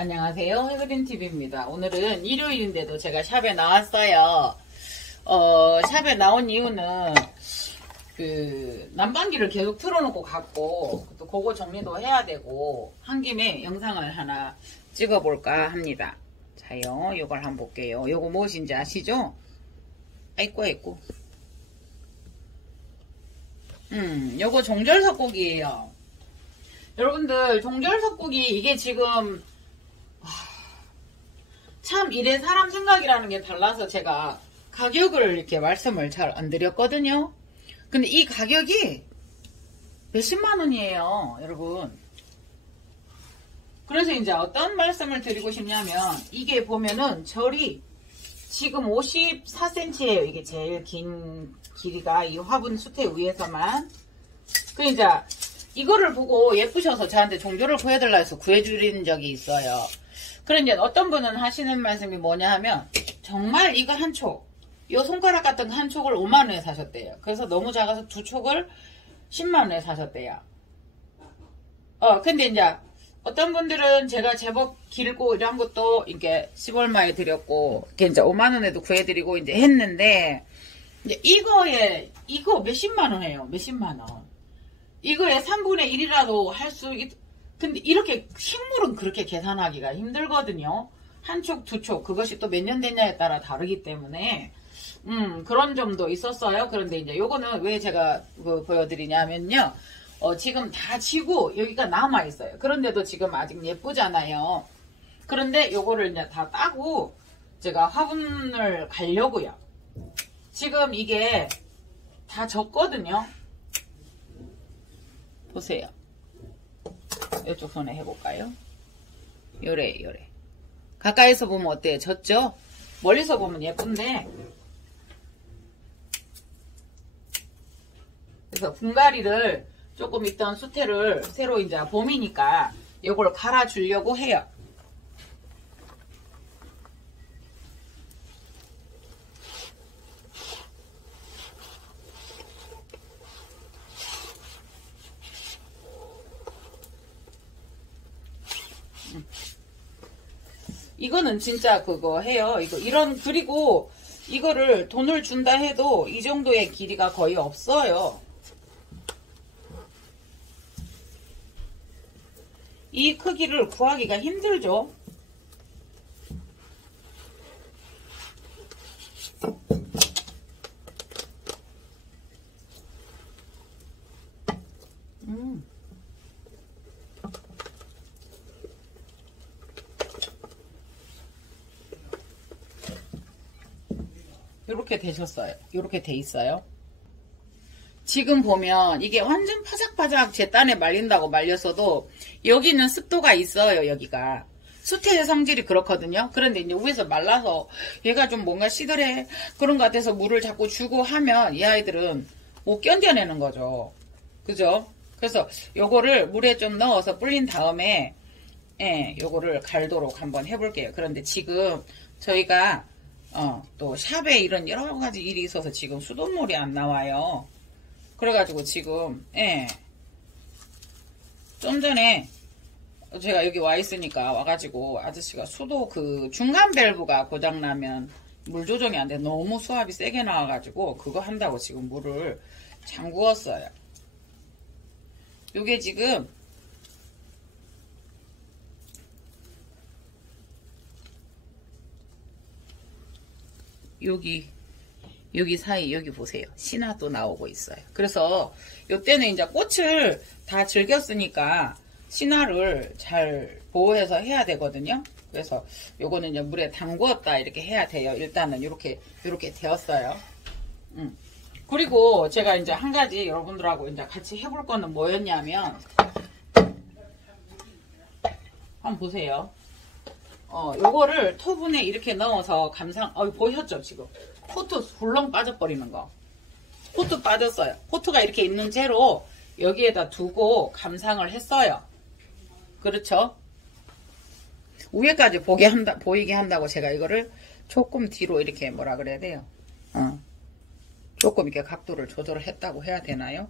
안녕하세요. 해그린TV입니다. 오늘은 일요일인데도 제가 샵에 나왔어요. 샵에 나온 이유는 난방기를 계속 틀어놓고 갔고 또 그거 정리도 해야 되고 한 김에 영상을 하나 찍어볼까 합니다. 자요, 요걸 한번 볼게요. 요거 무엇인지 아시죠? 아이고. 요거 종절석고기예요. 여러분들 종절석고기 이게 지금 참 이래 사람 생각이라는 게 달라서 제가 가격을 이렇게 말씀을 잘 안 드렸거든요. 근데 이 가격이 몇십만 원이에요, 여러분. 그래서 이제 어떤 말씀을 드리고 싶냐면 이게 보면은 절이 지금 54cm예요. 이게 제일 긴 길이가 이 화분 수태 위에서만. 그 이제 이거를 보고 예쁘셔서 저한테 종조를 구해달라 해서 구해주는 적이 있어요. 그런데 어떤 분은 하시는 말씀이 뭐냐 하면 정말 이거 한 촉, 요 손가락 같은 거 한 촉을 5만원에 사셨대요. 그래서 너무 작아서 두 촉을 10만원에 사셨대요. 근데 이제 어떤 분들은 제가 제법 길고 이런 것도 이렇게 10얼마에 드렸고 이제 5만원에도 구해드리고 이제 했는데 이제 이거 몇십만원 해요. 몇십만원. 이거에 3분의 1이라도 할 수 근데 이렇게 식물은 그렇게 계산하기가 힘들거든요. 한 촉, 두 촉, 그것이 또 몇 년 됐냐에 따라 다르기 때문에 그런 점도 있었어요. 그런데 이제 요거는 왜 제가 보여드리냐면요. 지금 다 지고 여기가 남아 있어요. 그런데도 지금 아직 예쁘잖아요. 그런데 요거를 이제 다 따고 제가 화분을 가려고요. 지금 이게 다 졌거든요. 보세요. 이쪽 손에 해볼까요? 요래. 가까이서 보면 어때요? 졌죠? 멀리서 보면 예쁜데. 그래서 분갈이를 조금 있던 수태를 새로 이제 봄이니까 요걸 갈아주려고 해요. 이거는 진짜 그거 해요. 그리고 이거를 돈을 준다 해도 이 정도의 길이가 거의 없어요. 이 크기를 구하기가 힘들죠. 이렇게 되셨어요. 이렇게 돼 있어요. 지금 보면 이게 완전 파작파작 제 딴에 말린다고 말렸어도 여기는 습도가 있어요. 여기가 수태의 성질이 그렇거든요. 그런데 이제 위에서 말라서 얘가 좀 뭔가 시들해 그런 것 같아서 물을 자꾸 주고 하면 이 아이들은 못 견뎌내는 거죠. 그죠? 그래서 요거를 물에 좀 넣어서 불린 다음에 요거를 갈도록 한번 해볼게요. 그런데 지금 저희가 또 샵에 이런 여러 가지 일이 있어서 지금 수돗물이 안 나와요. 그래가지고 지금 좀 전에 제가 여기 와 있으니까 와가지고 아저씨가 수도 중간 밸브가 고장나면 물 조정이 안 돼. 너무 수압이 세게 나와가지고 그거 한다고 지금 물을 잠그었어요. 요게 지금 여기 사이 여기 보세요. 신화도 나오고 있어요. 그래서 요때는 이제 꽃을 다 즐겼으니까 신화를 잘 보호해서 해야 되거든요. 그래서 요거는 이제 물에 담궜다 이렇게 해야 돼요. 일단은 이렇게 되었어요. 그리고 제가 이제 한 가지 여러분들하고 이제 같이 해볼 거는 뭐였냐면 한번 보세요. 요거를 토분에 이렇게 넣어서 보셨죠? 지금 포트 훌렁 빠져버리는 거. 포트 빠졌어요. 포트가 이렇게 있는 채로 여기에다 두고 감상을 했어요. 그렇죠? 위에까지 보이게 한다고 제가 이거를 조금 뒤로 이렇게 뭐라 그래야 돼요? 조금 이렇게 각도를 조절을 했다고 해야 되나요?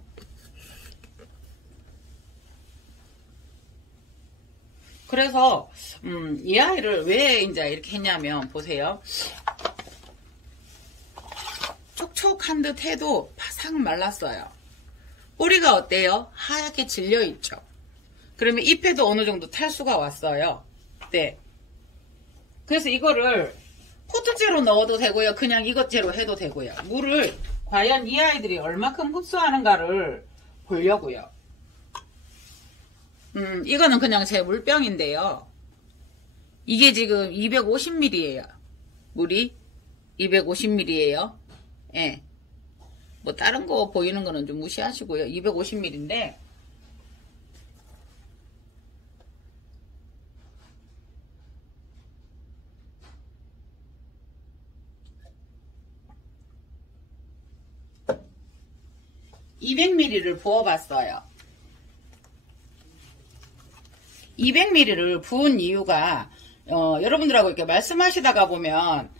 그래서 이 아이를 왜 이제 이렇게 했냐면 보세요. 촉촉한 듯 해도 바삭 말랐어요. 뿌리가 어때요? 하얗게 질려있죠. 그러면 잎에도 어느 정도 탈수가 왔어요. 네. 그래서 이거를 포트째로 넣어도 되고요. 그냥 이것째로 해도 되고요. 물을 과연 이 아이들이 얼마큼 흡수하는가를 보려고요. 이거는 그냥 제 물병인데요. 이게 지금 250ml예요. 물이 250ml예요. 예. 뭐 다른 거 보이는 거는 좀 무시하시고요. 250ml인데 (200ml를) 부어봤어요. 200ml를 부은 이유가 여러분들하고 이렇게 말씀하시다가 보면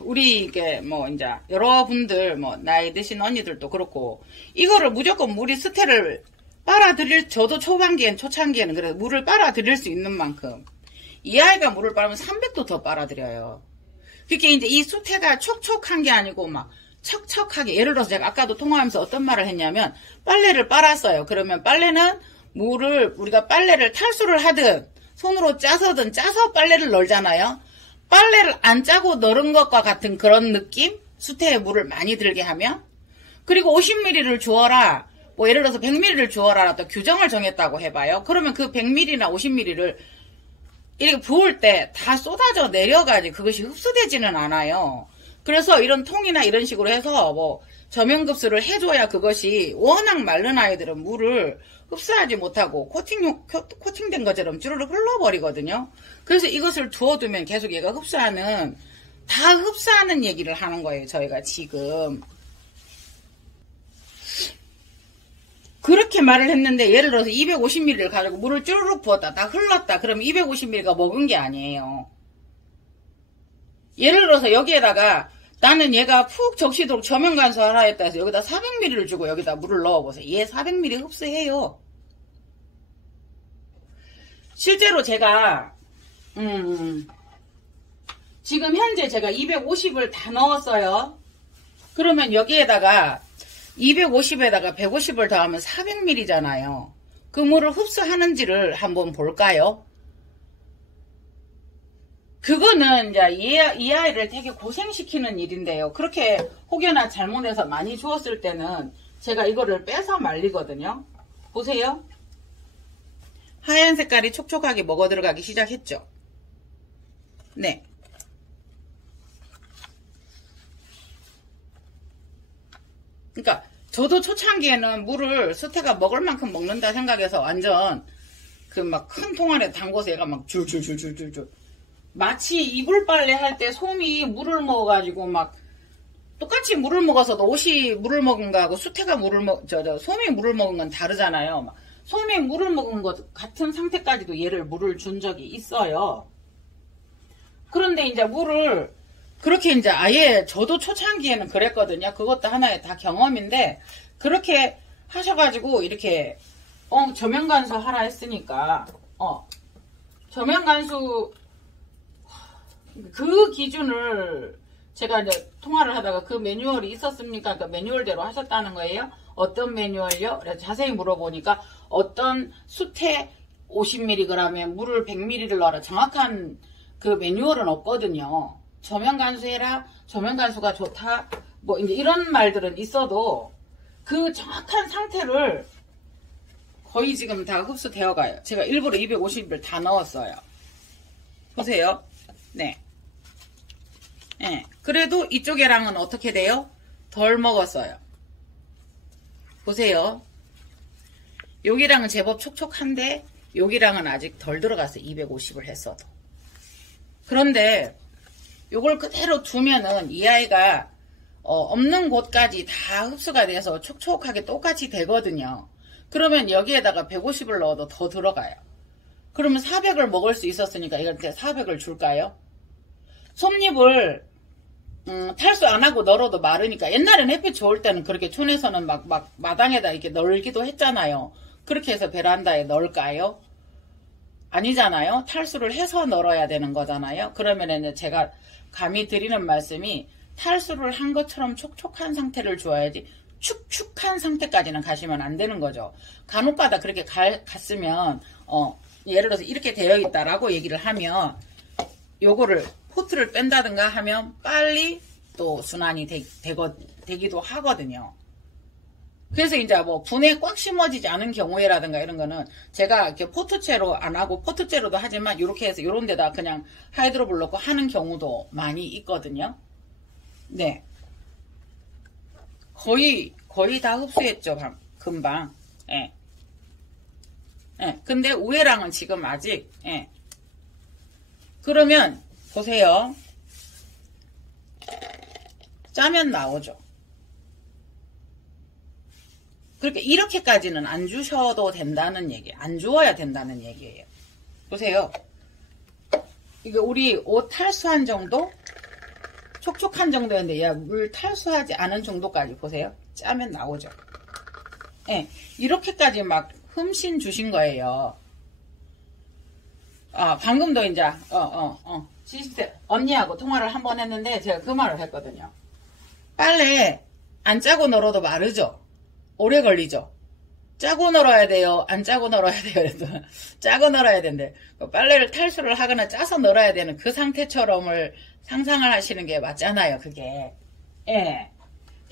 우리 이게 뭐 이제 여러분들 뭐 나이 드신 언니들도 그렇고 이거를 무조건 물이 스테를 빨아들일 저도 초반기엔 초창기에는 그래도 물을 빨아들일 수 있는 만큼 이 아이가 물을 빨으면 300도 더 빨아들여요. 그게 이제 이 수태가 촉촉한 게 아니고 막 척척하게 예를 들어서 제가 아까도 통화하면서 어떤 말을 했냐면 빨래를 빨았어요. 그러면 빨래는 물을 우리가 빨래를 탈수를 하든 손으로 짜서든 짜서 빨래를 널잖아요. 빨래를 안 짜고 널은 것과 같은 그런 느낌? 수태에 물을 많이 들게 하면 그리고 50ml를 주어라 뭐 예를 들어서 100ml를 주어라 또 규정을 정했다고 해봐요. 그러면 그 100ml나 50ml를 이렇게 부을 때 다 쏟아져 내려가지 그것이 흡수되지는 않아요. 그래서 이런 통이나 이런 식으로 해서 뭐 저면급수를 해줘야 그것이 워낙 마른 아이들은 물을 흡수하지 못하고 코팅된 것처럼 주르륵 흘러버리거든요. 그래서 이것을 두어두면 계속 얘가 다 흡수하는 얘기를 하는 거예요. 저희가 지금. 그렇게 말을 했는데 예를 들어서 250ml를 가지고 물을 쭈르륵 부었다. 다 흘렀다. 그럼 250ml가 먹은 게 아니에요. 예를 들어서 여기에다가 나는 얘가 푹 적시도록 저면 간수하라 했다 해서 여기다 400ml를 주고 여기다 물을 넣어보세요. 얘 400ml 흡수해요. 실제로 제가 지금 현재 제가 250을 다 넣었어요. 그러면 여기에다가 250에다가 150을 더하면 400ml잖아요. 그 물을 흡수하는지를 한번 볼까요? 그거는 이제 이 아이를 되게 고생시키는 일인데요. 그렇게 혹여나 잘못해서 많이 주었을 때는 제가 이거를 빼서 말리거든요. 보세요. 하얀 색깔이 촉촉하게 먹어 들어가기 시작했죠. 네. 그러니까 저도 초창기에는 물을 수태가 먹을 만큼 먹는다 생각해서 완전 그 막 큰 통 안에 담궈서 얘가 막 줄줄줄줄줄줄 마치 이불 빨래 할 때 솜이 물을 먹어가지고 막 똑같이 물을 먹어서도 옷이 물을 먹은 거하고 수태가 솜이 물을 먹은 건 다르잖아요. 막 솜이 물을 먹은 것 같은 상태까지도 얘를 물을 준 적이 있어요. 그런데 이제 물을 그렇게 이제 아예 저도 초창기에는 그랬거든요. 그것도 하나의 다 경험인데 그렇게 하셔가지고 이렇게 저면간수 하라 했으니까 저면간수 그 기준을 제가 이제 통화를 하다가 그 매뉴얼이 있었습니까? 그 매뉴얼대로 하셨다는 거예요. 어떤 매뉴얼요? 그래서 자세히 물어보니까 어떤 수태 50mg에 물을 100ml를 넣어라. 정확한 그 매뉴얼은 없거든요. 저면간수해라. 저면간수가 좋다. 뭐 이제 이런 말들은 있어도 그 정확한 상태를 거의 지금 다 흡수되어 가요. 제가 일부러 250을 다 넣었어요. 보세요. 네. 네. 그래도 이쪽이랑은 어떻게 돼요? 덜 먹었어요. 보세요. 여기랑은 제법 촉촉한데 여기랑은 아직 덜 들어갔어요. 250을 했어도. 그런데 요걸 그대로 두면은 이 아이가 없는 곳까지 다 흡수가 돼서 촉촉하게 똑같이 되거든요. 그러면 여기에다가 150을 넣어도 더 들어가요. 그러면 400을 먹을 수 있었으니까 이한테 400을 줄까요? 솜잎을 탈수 안 하고 널어도 마르니까 옛날엔 햇빛 좋을 때는 그렇게 촌에서는 막 마당에다 이렇게 널기도 했잖아요. 그렇게 해서 베란다에 넣을까요? 아니잖아요. 탈수를 해서 널어야 되는 거잖아요. 그러면은 제가 감히 드리는 말씀이 탈수를 한 것처럼 촉촉한 상태를 줘야지 축축한 상태까지는 가시면 안 되는 거죠. 간혹가다 그렇게 갔으면 예를 들어서 이렇게 되어 있다라고 얘기를 하면 요거를 포트를 뺀다든가 하면 빨리 또 순환이 되기도 하거든요. 그래서 이제 뭐 분에 꽉 심어지지 않은 경우에라든가 이런 거는 제가 이렇게 포트째로 안 하고 포트째로도 하지만 이렇게 해서 요런 데다 그냥 하이드로블 넣고 하는 경우도 많이 있거든요. 네. 거의 다 흡수했죠, 금방. 예. 예. 근데 우에랑은 지금 아직, 예. 그러면, 보세요. 짜면 나오죠. 그렇게 이렇게까지는 안 주셔도 된다는 얘기, 안 주어야 된다는 얘기예요. 보세요. 이게 우리 옷 탈수한 정도? 촉촉한 정도였는데, 야, 물 탈수하지 않은 정도까지 보세요. 짜면 나오죠. 예, 이렇게까지 막 흠씬 주신 거예요. 방금도 이제, 시스템, 언니하고 통화를 한 번 했는데, 제가 그 말을 했거든요. 빨래 안 짜고 널어도 마르죠? 오래 걸리죠? 짜고 널어야 돼요? 안 짜고 널어야 돼요? 그래서 짜고 널어야 된대. 빨래를 탈수를 하거나 짜서 널어야 되는 그 상태처럼을 상상을 하시는 게 맞잖아요, 그게. 예.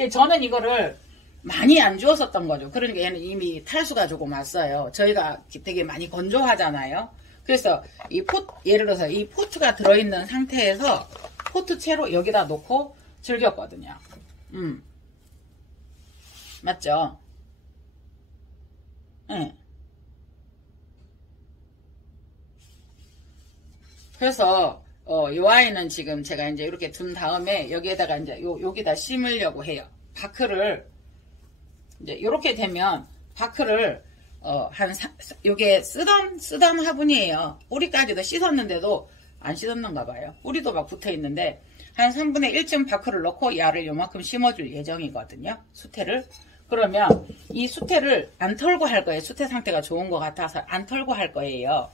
저는 이거를 많이 안 주었었던 거죠. 그러니까 얘는 이미 탈수가 조금 왔어요. 저희가 되게 많이 건조하잖아요. 그래서 예를 들어서 이 포트가 들어있는 상태에서 포트채로 여기다 놓고 즐겼거든요. 맞죠? 네. 그래서 요 아이는 지금 제가 이제 이렇게 둔 다음에 여기에다가 이제 여기다 심으려고 해요. 바크를 이제 이렇게 되면 바크를 요게 쓰던 화분이에요. 뿌리까지도 씻었는데도 안 씻었는가 봐요. 뿌리도 막 붙어 있는데 한 3분의 1쯤 바크를 넣고 야를 요만큼 심어줄 예정이거든요. 수태를. 그러면 이 수태를 안 털고 할 거예요. 수태 상태가 좋은 것 같아서 안 털고 할 거예요.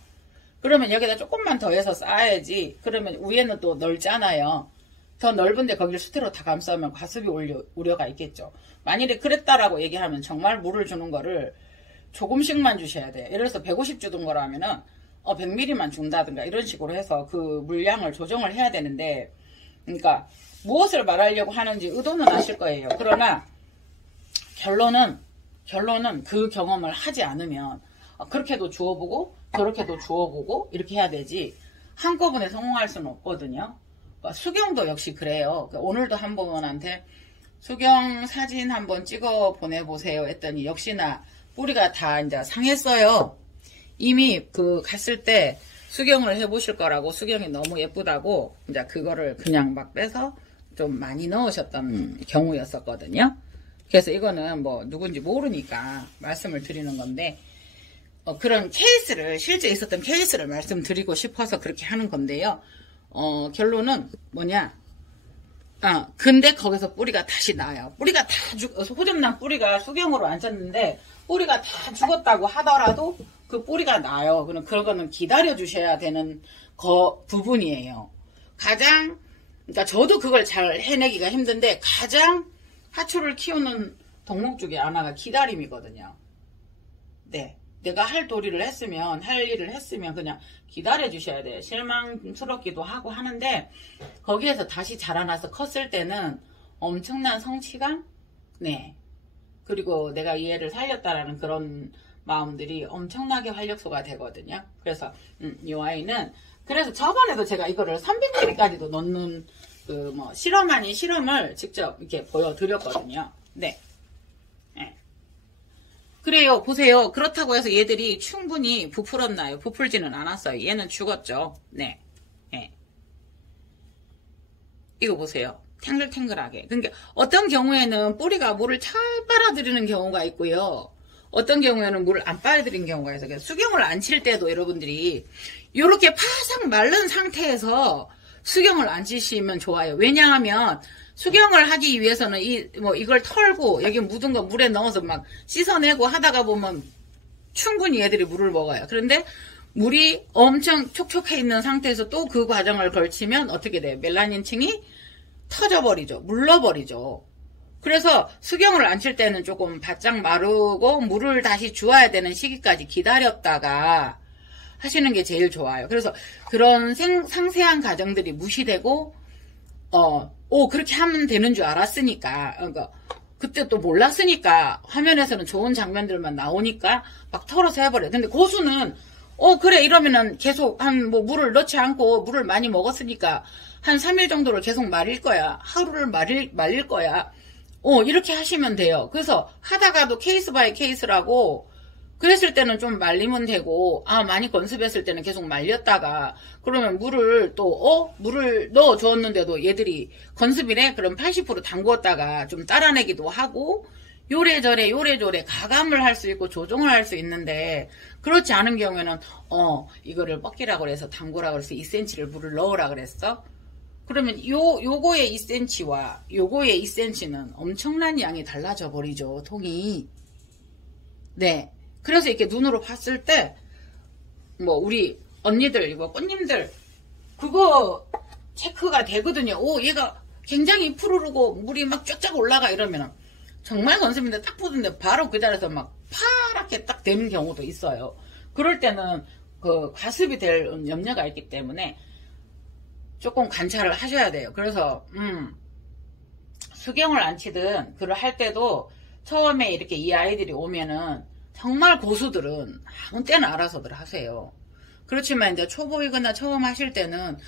그러면 여기다 조금만 더 해서 쌓아야지. 그러면 위에는 또 넓잖아요. 더 넓은데 거기를 수태로 다 감싸면 과습이 우려가 있겠죠. 만일에 그랬다라고 얘기하면 정말 물을 주는 거를 조금씩만 주셔야 돼요. 예를 들어서 150 주던 거라면은 100ml만 준다든가 이런 식으로 해서 그 물량을 조정을 해야 되는데, 그러니까 무엇을 말하려고 하는지 의도는 아실 거예요. 그러나 결론은 그 경험을 하지 않으면 그렇게도 주워보고 저렇게도 주워보고 이렇게 해야 되지 한꺼번에 성공할 수는 없거든요. 수경도 역시 그래요. 오늘도 한 분한테 수경 사진 한번 찍어 보내보세요 했더니 역시나 뿌리가 다 이제 상했어요. 이미 갔을 때 수경을 해보실 거라고, 수경이 너무 예쁘다고 이제 그거를 그냥 막 빼서 좀 많이 넣으셨던 경우였었거든요. 그래서 이거는 뭐 누군지 모르니까 말씀을 드리는 건데, 그런 케이스를, 실제 있었던 케이스를 말씀드리고 싶어서 그렇게 하는 건데요. 결론은 뭐냐? 근데 거기서 뿌리가 다시 나요. 뿌리가 다 호접난 뿌리가 수경으로 앉았는데 뿌리가 다 죽었다고 하더라도 그 뿌리가 나요. 그거는 기다려 주셔야 되는 부분이에요. 그러니까 저도 그걸 잘 해내기가 힘든데 가장 하초를 키우는 덕목 중에 하나가 기다림이거든요. 네. 내가 할 도리를 했으면, 할 일을 했으면 그냥 기다려 주셔야 돼요. 실망스럽기도 하고 하는데, 거기에서 다시 자라나서 컸을 때는 엄청난 성취감? 네. 그리고 내가 이 애를 살렸다라는 그런 마음들이 엄청나게 활력소가 되거든요. 그래서, 이 아이는, 그래서 저번에도 제가 이거를 300ml까지도 넣는, 실험 아닌 실험을 직접 이렇게 보여드렸거든요. 네. 그래요. 보세요. 그렇다고 해서 얘들이 충분히 부풀었나요? 부풀지는 않았어요. 얘는 죽었죠. 네. 네. 이거 보세요. 탱글탱글하게. 그러니까 어떤 경우에는 뿌리가 물을 잘 빨아들이는 경우가 있고요. 어떤 경우에는 물을 안 빨아들이는 경우가 있어요. 수경을 안 칠 때도 여러분들이 이렇게 파삭 마른 상태에서 수경을 안 치시면 좋아요. 왜냐하면 수경을 하기 위해서는 이걸 털고 여기 묻은 거 물에 넣어서 막 씻어내고 하다가 보면 충분히 얘들이 물을 먹어요. 그런데 물이 엄청 촉촉해 있는 상태에서 또 그 과정을 걸치면 어떻게 돼요? 멜라닌층이 터져버리죠. 물러버리죠. 그래서 수경을 안 칠 때는 조금 바짝 마르고 물을 다시 주어야 되는 시기까지 기다렸다가 하시는 게 제일 좋아요. 그래서 그런 상세한 과정들이 무시되고 그렇게 하면 되는 줄 알았으니까 그러니까 그때 또 몰랐으니까 화면에서는 좋은 장면들만 나오니까 막 털어서 해버려요. 근데 고수는 그래 이러면은 계속 물을 넣지 않고 물을 많이 먹었으니까 한 3일 정도를 계속 말릴 거야. 하루를 말릴 거야. 이렇게 하시면 돼요. 그래서 하다가도 케이스 바이 케이스라고 그랬을 때는 좀 말리면 되고 많이 건습했을 때는 계속 말렸다가 그러면 물을 넣어 주었는데도 얘들이 건습이래? 그럼 80% 담궜다가 좀 따라내기도 하고 요래저래 가감을 할 수 있고 조정을 할 수 있는데 그렇지 않은 경우에는 이거를 뻑기라고 그래서 담그라고 그래서 2cm를 물을 넣으라 그랬어? 그러면 요거의 2cm와 요거의 2cm는 엄청난 양이 달라져 버리죠. 통이. 네. 그래서 이렇게 눈으로 봤을 때 우리 언니들 꽃님들 그거 체크가 되거든요. 얘가 굉장히 푸르르고 물이 막 쫙쫙 올라가 이러면 정말 건습인데 딱 보는데 바로 그 자리에서 막 파랗게 딱 되는 경우도 있어요. 그럴 때는 그 과습이 될 염려가 있기 때문에 조금 관찰을 하셔야 돼요. 그래서 수경을 안 치든 그걸 할 때도 처음에 이렇게 이 아이들이 오면은 정말 고수들은 아무 때나 알아서들 하세요. 그렇지만 이제 초보이거나 처음 하실 때는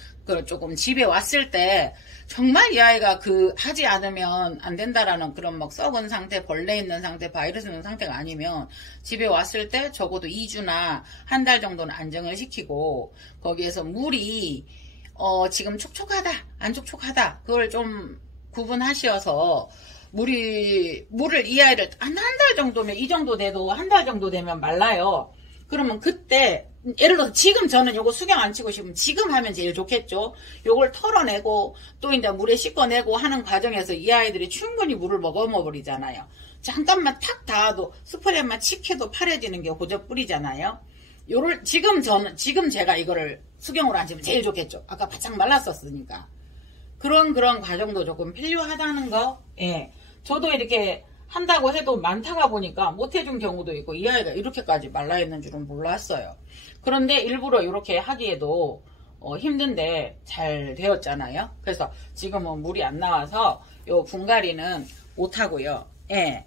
조금 집에 왔을 때 정말 이 아이가 하지 않으면 안 된다라는 그런 막 썩은 상태, 벌레 있는 상태, 바이러스 있는 상태가 아니면 집에 왔을 때 적어도 2주나 한 달 정도는 안정을 시키고 거기에서 물이 지금 촉촉하다, 안 촉촉하다 그걸 좀 구분하셔서 물을 이 아이를 한 달 정도면 이 정도 돼도 한 달 정도 되면 말라요. 그러면 그때 예를 들어서 지금 저는 요거 수경 안 치고 싶으면 지금 하면 제일 좋겠죠. 요걸 털어내고 또 이제 물에 씻어내고 하는 과정에서 이 아이들이 충분히 물을 먹어버리잖아요. 잠깐만 탁 닿아도 스프레이만 칙 해도 파래지는 게 고저 뿌리잖아요. 지금 제가 이거를 수경으로 안 치면 제일 좋겠죠. 아까 바짝 말랐었으니까. 그런 과정도 조금 필요하다는 거. 예. 저도 이렇게 한다고 해도 많다가 보니까 못해준 경우도 있고 이 아이가 이렇게까지 말라있는 줄은 몰랐어요. 그런데 일부러 이렇게 하기에도 힘든데 잘 되었잖아요. 그래서 지금은 물이 안 나와서 요 분갈이는 못하고요. 예.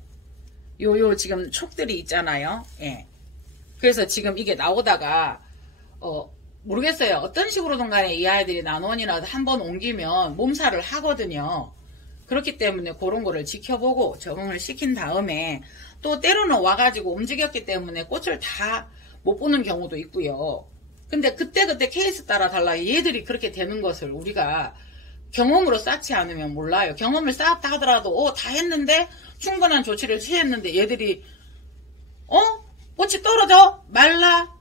요 지금 촉들이 있잖아요. 예. 그래서 지금 이게 나오다가 모르겠어요. 어떤 식으로든 간에 이 아이들이 난원이라도 한번 옮기면 몸살을 하거든요. 그렇기 때문에 그런 거를 지켜보고 적응을 시킨 다음에 또 때로는 와가지고 움직였기 때문에 꽃을 다 못 보는 경우도 있고요. 근데 그때 케이스 따라 달라 얘들이 그렇게 되는 것을 우리가 경험으로 쌓지 않으면 몰라요. 경험을 쌓았다 하더라도 다 했는데 충분한 조치를 취했는데 얘들이 꽃이 떨어져? 말라?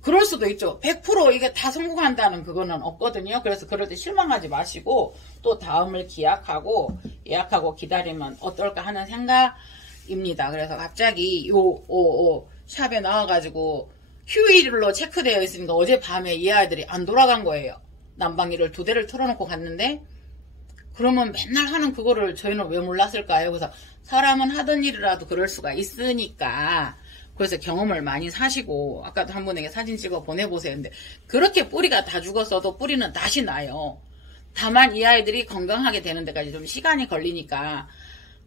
그럴 수도 있죠. 100% 이게 다 성공한다는 그거는 없거든요. 그래서 그럴 때 실망하지 마시고 또 다음을 예약하고 기다리면 어떨까 하는 생각입니다. 그래서 갑자기 샵에 나와가지고 휴일로 체크되어 있으니까 어젯밤에 이 아이들이 안 돌아간 거예요. 난방기를 2대를 틀어놓고 갔는데 그러면 맨날 하는 그거를 저희는 왜 몰랐을까요? 그래서 사람은 하던 일이라도 그럴 수가 있으니까 그래서 경험을 많이 사시고 아까도 한 분에게 사진 찍어 보내보세요. 근데 그렇게 뿌리가 다 죽었어도 뿌리는 다시 나요. 다만 이 아이들이 건강하게 되는 데까지 좀 시간이 걸리니까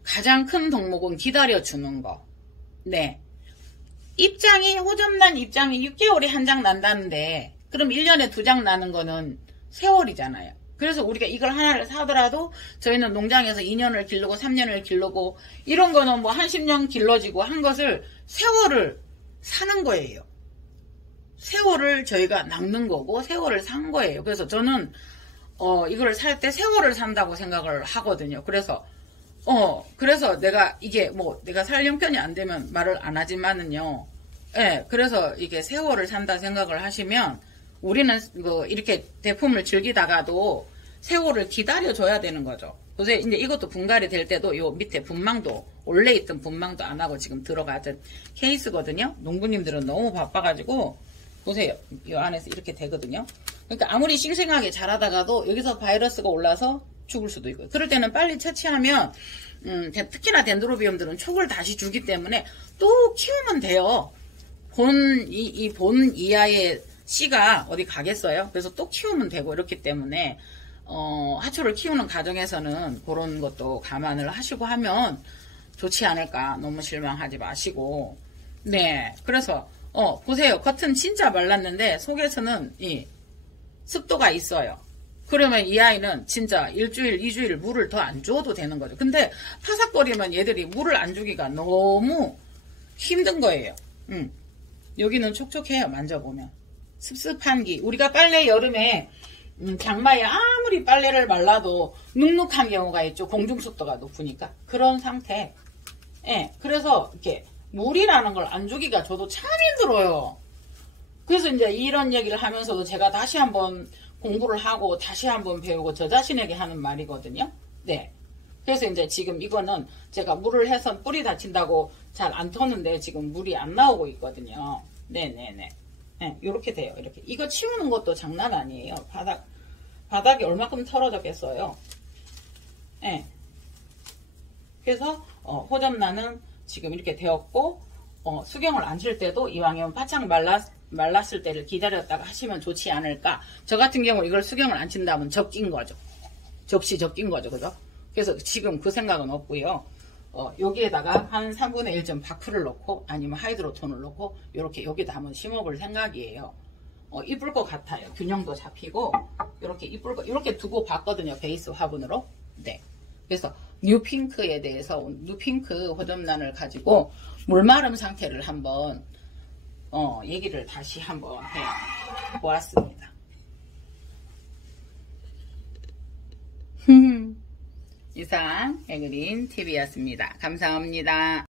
가장 큰 덕목은 기다려주는 거. 네. 호접난 입장이 6개월에 한 장 난다는데 그럼 1년에 2장 나는 거는 세월이잖아요. 그래서 우리가 이걸 하나를 사더라도 저희는 농장에서 2년을 기르고 3년을 기르고 이런 거는 뭐 한 10년 길러지고 한 것을 세월을 사는 거예요. 세월을 저희가 낚는 거고 세월을 산 거예요. 그래서 저는 이걸 살 때 세월을 산다고 생각을 하거든요. 그래서 내가 이게 내가 살 형편이 안 되면 말을 안 하지만은요. 예, 그래서 이게 세월을 산다 생각을 하시면 우리는 이렇게 대품을 즐기다가도 세월을 기다려줘야 되는 거죠. 그래서 이제 이것도 분갈이 될 때도 요 밑에 분망도 원래 있던 분망도 안 하고 지금 들어가던 케이스거든요. 농부님들은 너무 바빠가지고 보세요. 이 안에서 이렇게 되거든요. 그러니까 아무리 싱싱하게 자라다가도 여기서 바이러스가 올라서 죽을 수도 있고요. 그럴 때는 빨리 채취하면 특히나 덴드로비움들은 촉을 다시 주기 때문에 또 키우면 돼요. 본 이하의 씨가 어디 가겠어요? 그래서 또 키우면 되고 이렇기 때문에 하초를 키우는 과정에서는 그런 것도 감안을 하시고 하면 좋지 않을까. 너무 실망하지 마시고. 네, 그래서 보세요. 겉은 진짜 말랐는데 속에서는 이 습도가 있어요. 그러면 이 아이는 진짜 일주일, 2주일 물을 더 안 줘도 되는 거죠. 근데 파삭거리면 얘들이 물을 안 주기가 너무 힘든 거예요. 여기는 촉촉해요. 만져보면. 습습한 기. 우리가 빨래 여름에 장마에 아무리 빨래를 말라도 눅눅한 경우가 있죠. 공중습도가 높으니까. 그런 상태. 예, 그래서 이렇게 물이라는 걸 안 주기가 저도 참 힘들어요. 그래서 이제 이런 얘기를 하면서도 제가 다시 한번 공부를 하고 다시 한번 배우고 저 자신에게 하는 말이거든요. 네. 그래서 이제 지금 이거는 제가 물을 해서 뿌리 다친다고 잘 안 터는데 지금 물이 안 나오고 있거든요. 네네네. 네, 이렇게 돼요. 이렇게. 이거 치우는 것도 장난 아니에요. 바닥이 얼마큼 털어졌겠어요. 네. 그래서 호접란은 지금 이렇게 되었고 수경을 안 칠 때도 이왕이면 바짝 말랐을 때를 기다렸다가 하시면 좋지 않을까. 저 같은 경우 이걸 수경을 안 친다면 적긴 거죠. 접시 적긴 거죠. 그죠? 그래서 지금 그 생각은 없고요. 여기에다가 한 3분의 1 바크를 넣고 아니면 하이드로톤을 넣고 이렇게 여기다 한번 심어볼 생각이에요. 이쁠 것 같아요. 균형도 잡히고 이렇게 이쁠 거 이렇게 두고 봤거든요. 베이스 화분으로. 네. 그래서 뉴핑크에 대해서 뉴핑크 호접란을 가지고 물마름 상태를 한번 얘기를 다시 한번 해 보았습니다. 이상 에그린 TV였습니다. 감사합니다.